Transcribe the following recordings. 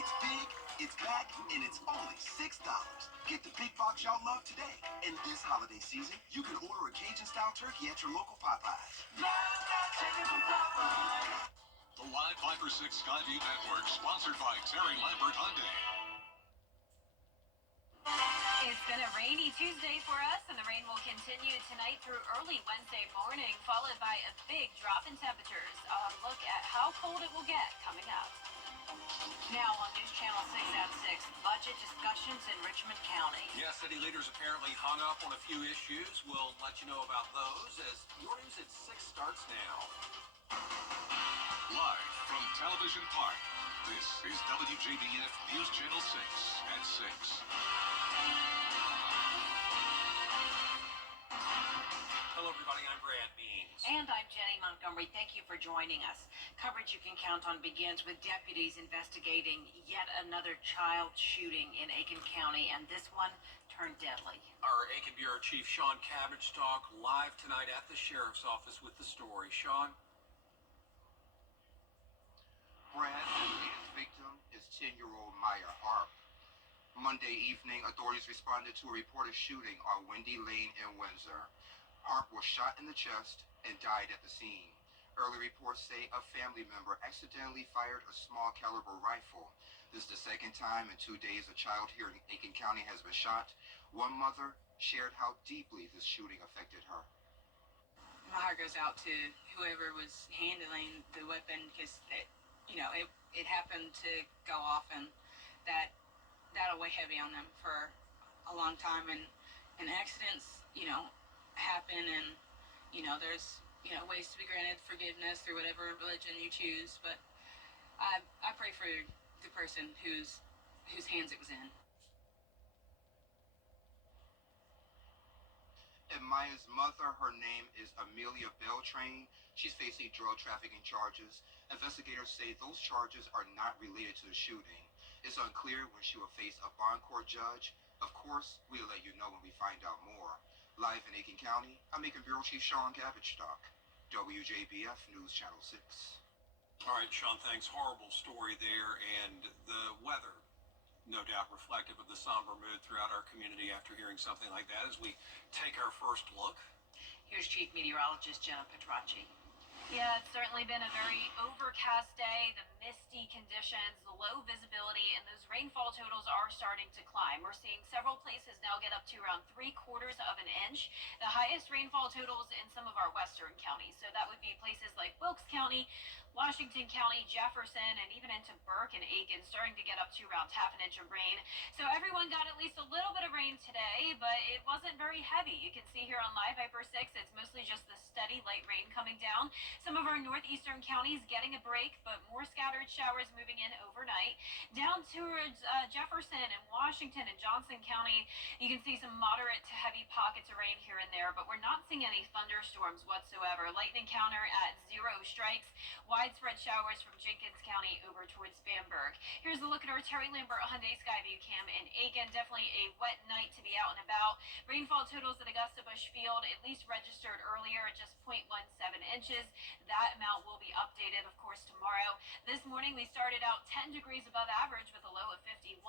It's big, it's back, and it's only $6. Get the big box y'all love today. And this holiday season, you can order a Cajun-style turkey at your local Popeyes. Love that chicken from Popeyes. The Live 5 for 6 Skyview Network, sponsored by Terry Lambert Hyundai. It's been a rainy Tuesday for us, and the rain will continue tonight through early Wednesday morning, followed by a big drop in temperatures. I'll have a look at how cold it will get coming up. Now on News Channel 6 at 6, budget discussions in Richmond County. Yeah, city leaders apparently hung up on a few issues. We'll let you know about those as Your News at 6 starts now. Live from Television Park, this is WJBF News Channel 6 at 6. Hello, everybody. I'm Brad Means. And I'm Jenny Montgomery. Thank you for joining us. Coverage you can count on begins with deputies investigating yet another child shooting in Aiken County, and this one turned deadly. Our Aiken Bureau Chief Sean Cabbage-Talk live tonight at the Sheriff's Office with the story. Sean? Brad, the latest victim is 10-year-old Maya Harp. Monday evening, authorities responded to a reported shooting on Windy Lane in Windsor. Harp was shot in the chest and died at the scene. Early reports say a family member accidentally fired a small caliber rifle. This is the second time in 2 days a child here in Aiken County has been shot. One mother shared how deeply this shooting affected her. My heart goes out to whoever was handling the weapon, because it happened to go off, and that'll weigh heavy on them for a long time. And accidents, happen, and there's ways to be granted forgiveness through whatever religion you choose, but I pray for the person whose hands it was in. And Maya's mother, her name is Amelia Beltrain. She's facing drug trafficking charges. Investigators say those charges are not related to the shooting. It's unclear when she will face a bond court judge. Of course, we'll let you know when we find out more. Live in Aiken County, I'm Aiken Bureau Chief Sean Cabbage-Talk, WJBF News Channel 6. All right, Sean, thanks. Horrible story there, and the weather, no doubt reflective of the somber mood throughout our community after hearing something like that. As we take our first look, Here's Chief Meteorologist Jenna Petracci. Yeah, it's certainly been a very overcast day. The misty conditions, the low visibility, and those rainfall totals are starting to climb. We're seeing several places now get up to around 3/4 of an inch. The highest rainfall totals in some of our western counties. So that would be places like Wilkes County, Washington County, Jefferson, and even into Burke and Aiken, starting to get up to around half an inch of rain. So everyone got at least a little bit of rain today, but it wasn't very heavy. You can see here on Live Viper 6, it's mostly just the steady light rain coming down. Some of our northeastern counties getting a break, but more scattered showers moving in overnight. Down towards Jefferson and Washington and Johnson County, you can see some moderate to heavy pockets of rain here and there, but we're not seeing any thunderstorms whatsoever. Lightning counter at 0 strikes. Widespread showers from Jenkins County over towards Bamberg. Here's a look at our Terry Lambert Hyundai Skyview cam in Aiken. Definitely a wet night to be out and about. Rainfall totals at Augusta Bush Field at least registered earlier at just 0.17 inches. That amount will be updated, of course, tomorrow. This morning we started out 10 degrees above average with a low of 51,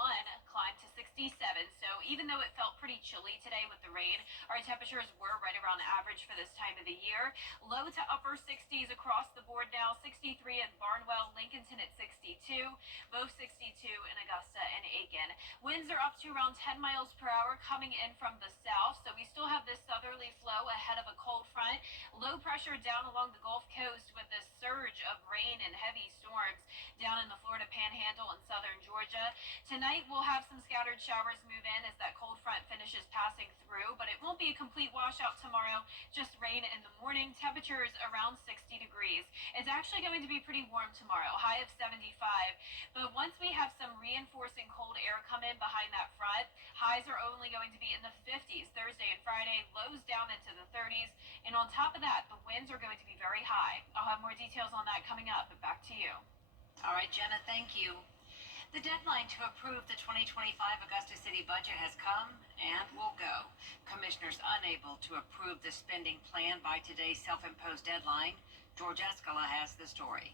climbed to 67. So even though it felt pretty chilly today with the rain, our temperatures were right around average for this time of the year. Low to upper 60s across the board now. 63 in Barnwell, Lincolnton at 62, both 62 in Augusta and Aiken. Winds are up to around 10 miles per hour coming in from the south, so we still have this southerly flow ahead of a cold front. Low pressure down along the Gulf Coast with this surge of rain and heavy storms down in the Florida Panhandle and southern Georgia. Tonight we'll have some scattered showers move in as that cold front finishes passing through, but it won't be a complete washout tomorrow, just rain in the morning. Temperatures around 60 degrees. It's actually going to be pretty warm tomorrow, high of 75. But once we have some reinforcing cold air come in behind that front, highs are only going to be in the 50s Thursday and Friday, lows down into the 30s. And on top of that, the winds are going to be very high. I'll have more details on that coming up, but back to you. All right, Jenna, thank you. The deadline to approve the 2025 Augusta City budget has come and will go. Commissioners unable to approve the spending plan by today's self-imposed deadline. George Escala has the story.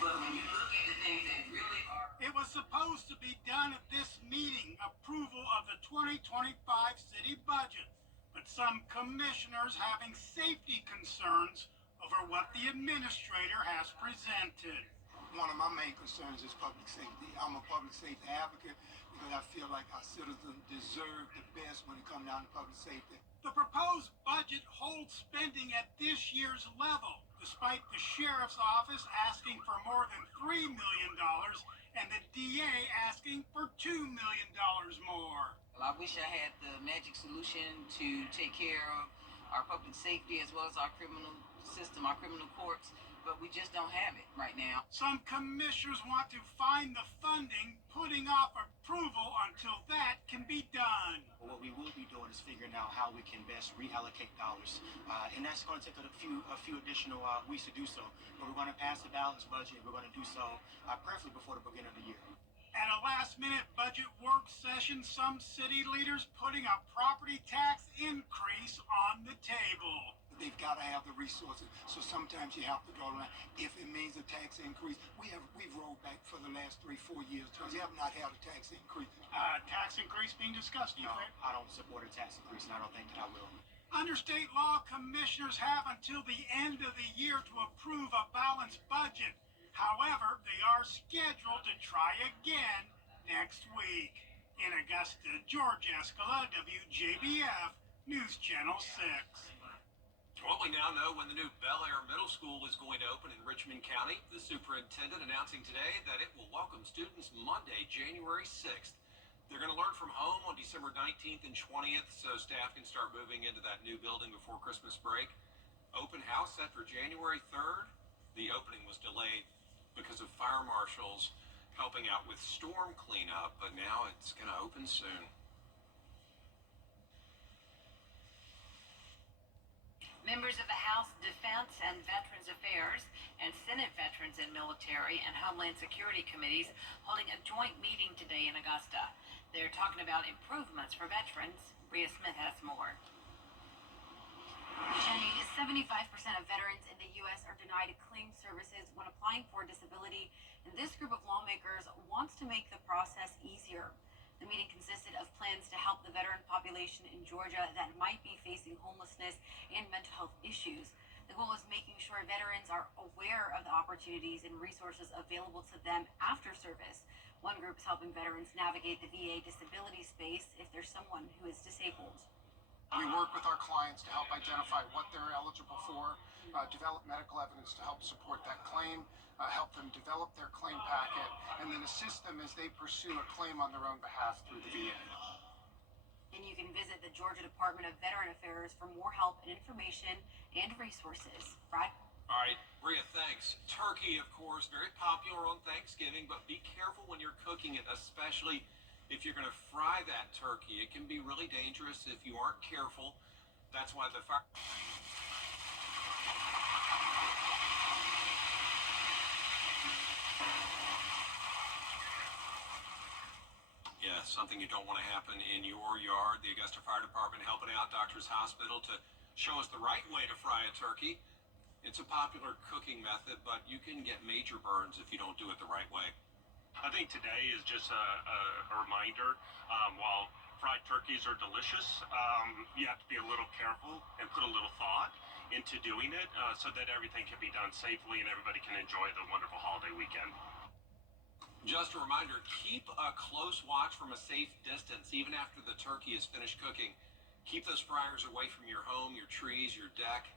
But when you look at the things that really are... It was supposed proposed to be done at this meeting, approval of the 2025 city budget, but some commissioners having safety concerns over what the administrator has presented. One of my main concerns is public safety. I'm a public safety advocate because I feel like our citizens deserve the best when it comes down to public safety. The proposed budget holds spending at this year's level, despite the sheriff's office asking for more than $3 million and the DA asking for $2 million more. Well, I wish I had the magic solution to take care of our public safety as well as our criminal system, our criminal courts, but we just don't have it right now. Some commissioners want to find the funding, putting off approval until that can be done. What we will be doing is figuring out how we can best reallocate dollars, and that's going to take a few additional weeks to do so. But we're going to pass a balanced budget. We're going to do so preferably before the beginning of the year. At a last-minute budget work session, some city leaders putting a property tax increase on the table. They've got to have the resources, so sometimes you have to draw the line. If it means a tax increase, we've rolled back for the last 3-4 years. We have not had a tax increase. Tax increase being discussed, No, I don't support a tax increase, and I don't think that I will. Under state law, commissioners have until the end of the year to approve a balanced budget. However, they are scheduled to try again next week. In Augusta, George Escala, WJBF, News Channel 6. Well, we now know when the new Bel Air Middle School is going to open in Richmond County. The superintendent announcing today that it will welcome students Monday, January 6th. They're going to learn from home on December 19th and 20th, so staff can start moving into that new building before Christmas break. Open house set for January 3rd. The opening was delayed because of fire marshals helping out with storm cleanup, but now it's going to open soon. Members of the House Defense and Veterans Affairs and Senate Veterans and Military and Homeland Security Committees holding a joint meeting today in Augusta. They're talking about improvements for veterans. Rhea Smith has more. Jenny, 75% of veterans in the U.S. are denied claim services when applying for disability, and this group of lawmakers wants to make the process easier. The meeting consisted of plans to help the veteran population in Georgia that might be facing homelessness and mental health issues. The goal is making sure veterans are aware of the opportunities and resources available to them after service. One group is helping veterans navigate the VA disability space if there's someone who is disabled. We work with our clients to help identify what they're eligible for, develop medical evidence to help support that claim, help them develop their claim packet, and then assist them as they pursue a claim on their own behalf through the VA. And you can visit the Georgia Department of Veteran Affairs for more help and information and resources. Brad? All right, Rhea, thanks. Turkey, of course, very popular on Thanksgiving, but be careful when you're cooking it, especially if you're going to fry that turkey. It can be really dangerous if you aren't careful. That's why the fire... Yeah, something you don't want to happen in your yard. The Augusta Fire Department helping out Doctors Hospital to show us the right way to fry a turkey. It's a popular cooking method, but you can get major burns if you don't do it the right way. I think today is just a reminder. While fried turkeys are delicious, you have to be a little careful and put a little thought into doing it so that everything can be done safely and everybody can enjoy the wonderful holiday weekend. Just a reminder, keep a close watch from a safe distance even after the turkey is finished cooking. Keep those fryers away from your home, your trees, your deck.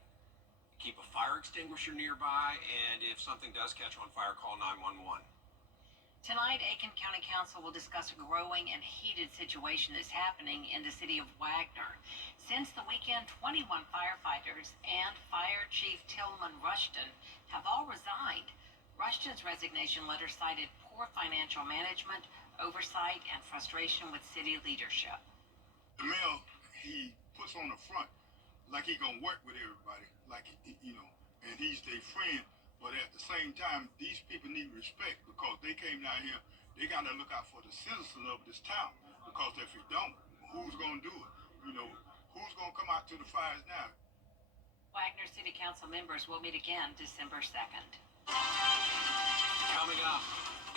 Keep a fire extinguisher nearby, and if something does catch on fire, call 911. Tonight, Aiken County Council will discuss a growing and heated situation that's happening in the city of Wagner. Since the weekend, 21 firefighters and Fire Chief Tillman Rushton have all resigned. Rushton's resignation letter cited poor financial management, oversight, and frustration with city leadership. The mayor, he puts on the front like he gonna work with everybody, like, and he's their friend. But at the same time, these people need respect because they came down here. They got to look out for the citizens of this town. Because if you don't, who's going to do it? Who's going to come out to the fires now? Wagner City Council members will meet again December 2nd. Coming up,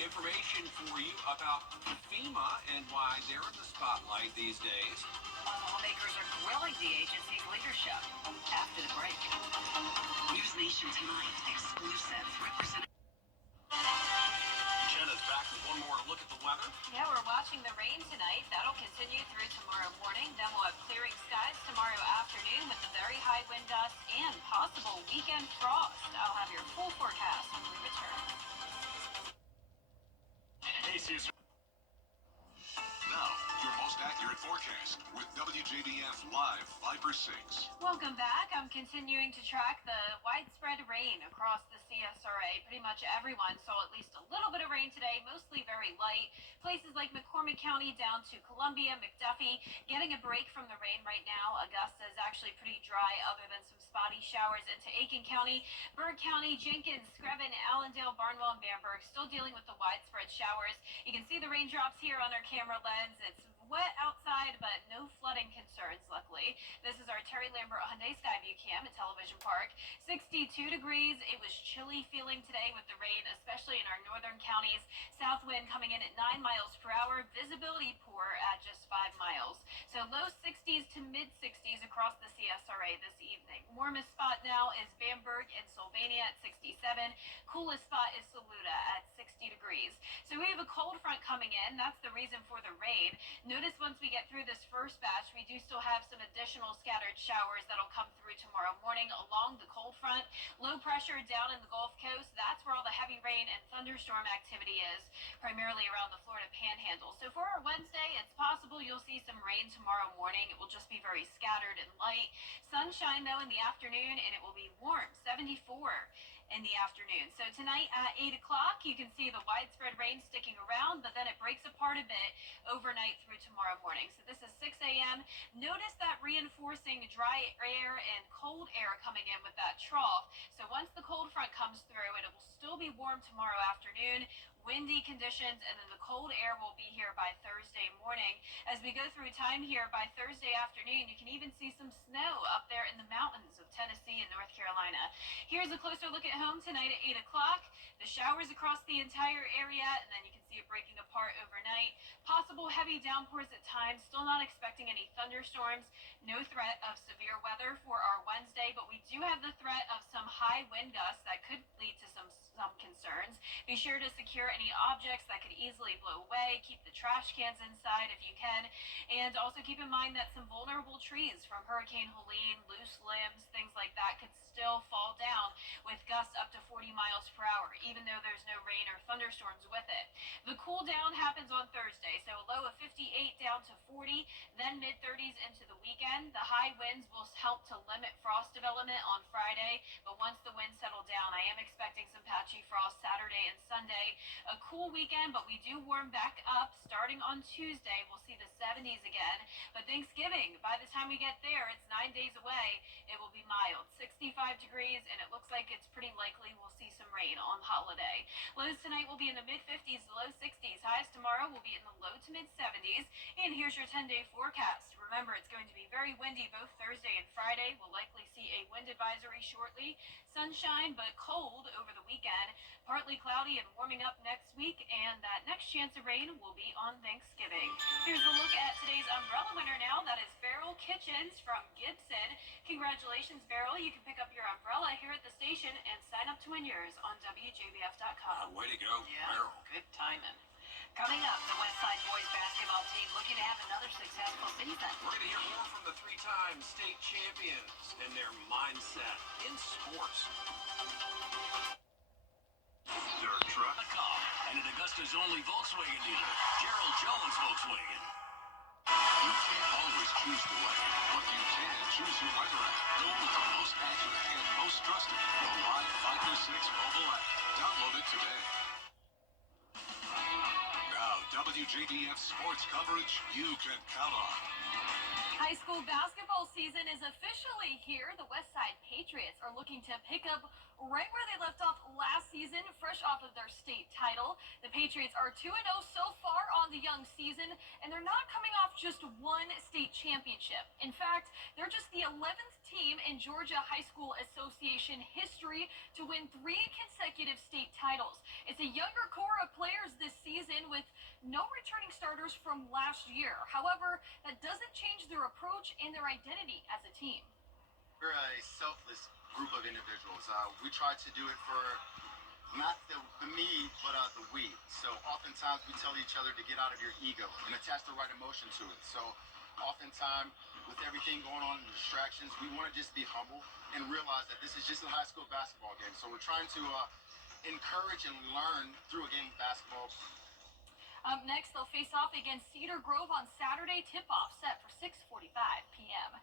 Information for you about FEMA and why they're in the spotlight these days. Lawmakers are grilling the agency's leadership after the break. News Nation Tonight, exclusive. Jenna's back with one more look at the weather. Yeah, we're watching the rain tonight. That'll continue through tomorrow morning. Then we'll have clearing skies tomorrow afternoon with the very high wind gusts and possible weekend frost. I'll have your full forecast when we return. Now, your most accurate forecast with WJBF Live Fiber 6. Welcome back. I'm continuing to track the widespread rain across the CSRA. Pretty much everyone saw at least a little bit of rain today, mostly very light. Places like McCormick County down to Columbia, McDuffie, getting a break from the rain right now. Augusta is actually pretty dry other than some spotty showers into Aiken County. Berg County, Jenkins, Screven, Allendale, Barnwell, and Bamberg still dealing with the widespread showers. You can see the raindrops here on our camera lens. It's wet outside, but no flooding concerns, luckily. This is our Terry Lambert Hyundai Skyview Cam at Television Park. 62 degrees. It was chilly feeling today with the rain, especially in our northern counties. South wind coming in at 9 miles per hour. Visibility poor at just 5 miles. So low 60s to mid 60s across the CSRA this evening. Warmest spot now is Bamberg and Sylvania at 67. Coolest spot is Saluda at 60 degrees. So we have a cold front coming in. That's the reason for the rain. Notice once we get through this first batch, we do still have some additional scattered showers that'll come through tomorrow morning along the cold front. Low pressure down in the Gulf Coast. That's where all the heavy rain and thunderstorm activity is, primarily around the Florida Panhandle. So for our Wednesday, it's possible you'll see some rain tomorrow morning. It will just be very scattered and light. Sunshine, though, in the afternoon, and it will be warm, 74 in the afternoon. So tonight at 8 o'clock, you can see the widespread rain sticking around, but then it breaks apart a bit overnight through tomorrow morning. So this is 6 a.m. Notice that reinforcing dry air and cold air coming in with that trough. So once the cold front comes through, it will still be warm tomorrow afternoon. Windy conditions, and then the cold air will be here by Thursday morning. As we go through time here by Thursday afternoon, you can even see some snow up there in the mountains of Tennessee and North Carolina. Here's a closer look at home tonight at 8 o'clock. The showers across the entire area, and then you can see it breaking apart overnight. Possible heavy downpours at times. Still not expecting any thunderstorms. No threat of severe weather for our Wednesday, but we do have the threat of some high wind gusts that could lead to some concerns. Be sure to secure any objects that could easily blow away. Keep the trash cans inside if you can. And also keep in mind that some vulnerable trees from Hurricane Helene, loose limbs, things like that could still fall down with gusts up to 40 miles per hour, even though there's no rain or thunderstorms with it. The cool down happens on Thursday, so a low of 58 down to 40, then mid-30s into the weekend. The high winds will help to limit frost development on Friday, but once the winds settle down, I am expecting some patchy frost Saturday and Sunday. A cool weekend, but we do warm back up. Starting on Tuesday, we'll see the 70s again. But Thanksgiving, by the time we get there, it's 9 days away. It will be mild, 65 degrees, and it looks like it's pretty likely we'll see some rain on holiday. Lows tonight will be in the mid-50s to low 60s. Highs tomorrow will be in the low to mid-70s. And here's your 10-day forecast. Remember, it's going to be very windy both Thursday and Friday. We'll likely see a wind advisory shortly. Sunshine, but cold over the weekend. Partly cloudy and warming up next week, and that next chance of rain will be on Thanksgiving. Here's a look at today's umbrella winner now. That is Beryl Kitchens from Gibson. Congratulations, Beryl. You can pick up your umbrella here at the station and sign up to win yours on WJBF.com. Way to go, Yeah, Beryl. good timing. Coming up, the Westside boys basketball team looking to have another successful season. We're going to hear more from the three-time state champions and their mindset in sports. Dirt truck. And at Augusta's only Volkswagen dealer, Gerald Jones Volkswagen. You can't always choose the weather, but you can choose your weather app. Go with the most accurate and most trusted, the Live Fiber 6 mobile app. Download it today. Now, WJBF sports coverage you can count on. High school basketball season is officially here. The Westside Patriots are looking to pick up right where they left off last season, fresh off of their state title. The Patriots are 2-0 so far on of the young season, and they're not coming off just one state championship. In fact, they're just the 11th team in Georgia High School Association history to win 3 consecutive state titles. It's a younger core of players this season with no returning starters from last year. However, that doesn't change their approach and their identity as a team. We're a selfless group of individuals. We try to do it for not the me, but the we. So oftentimes we tell each other to get out of your ego and attach the right emotion to it. So oftentimes with everything going on, the distractions, we want to just be humble and realize that this is just a high school basketball game. So we're trying to encourage and learn through a game of basketball. Up next, they'll face off against Cedar Grove on Saturday. Tip-off set for 6:45 p.m.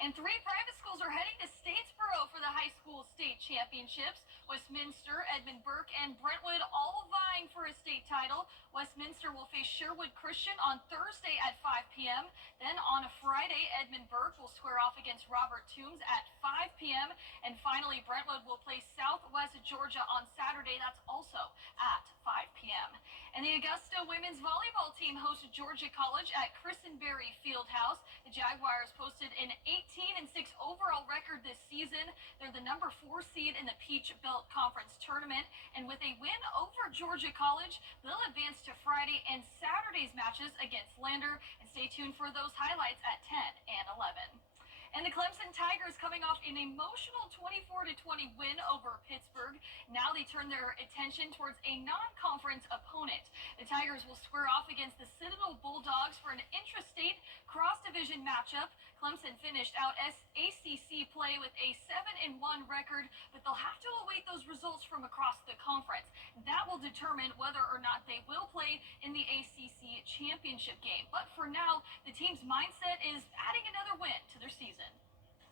And 3 private schools are heading to Statesboro for the high school state championships. Westminster, Edmund Burke, and Brentwood all vying for a state title. Westminster will face Sherwood Christian on Thursday at 5 p.m. Then on a Friday, Edmund Burke will square off against Robert Toombs at 5 p.m. And finally, Brentwood will play Southwest Georgia on Saturday. That's also at 5 p.m. And the Augusta women's volleyball team hosts Georgia College at Christenberry Fieldhouse. The Jaguars posted an 18-6 overall record this season. They're the number 4 seed in the Peach Belt Conference tournament. And with a win over Georgia College, they'll advance to Friday and Saturday's matches against Lander. And stay tuned for those highlights at 10 and 11. And the Clemson Tigers coming off an emotional 24-20 win over Pittsburgh. Now they turn their attention towards a non-conference opponent. The Tigers will square off against the Citadel Bulldogs for an intrastate cross-division matchup. Clemson finished out ACC play with a 7-1 record, but they'll have to await those results from across the conference. That will determine whether or not they will play in the ACC championship game. But for now, the team's mindset is adding another win to their season.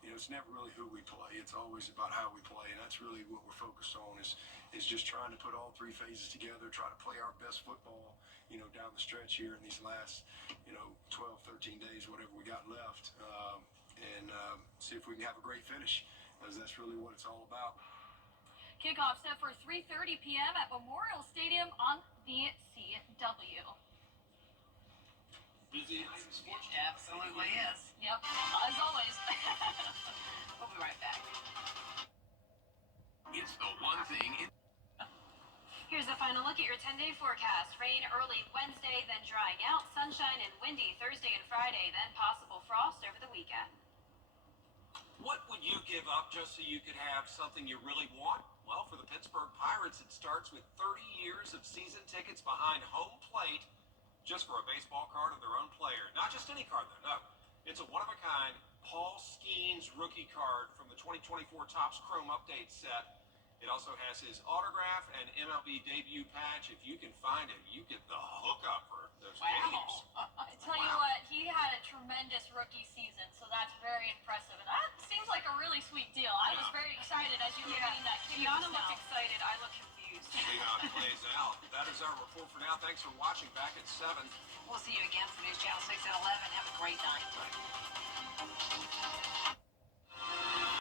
You know, it's never really who we play. It's always about how we play, and that's really what we're focused on is just trying to put all 3 phases together, try to play our best football, you know, down the stretch here in these last, 12, 13 days, whatever we got left, and see if we can have a great finish, as that's really what it's all about. Kickoff set for 3:30 p.m. at Memorial Stadium on the CW. Busy night in sports. Absolutely is. Yep, as always. We'll be right back. It's the one thing. Here's a final look at your 10-day forecast. Rain early Wednesday, then drying out. Sunshine and windy Thursday and Friday, then possible frost over the weekend. What would you give up just so you could have something you really want? Well, for the Pittsburgh Pirates, it starts with 30 years of season tickets behind home plate just for a baseball card of their own player. Not just any card, though, no. It's a one-of-a-kind Paul Skeens rookie card from the 2024 Topps Chrome Update set. It also has his autograph and MLB debut patch. If you can find it, you get the hookup for those games. I tell you what, he had a tremendous rookie season, so that's very impressive. And that seems like a really sweet deal. I was very excited as you were getting that kid. Kiana looked excited. I look confused. See how it plays out. That is our report for now. Thanks for watching. Back at 7. We'll see you again for News Channel 6 at 11. Have a great night.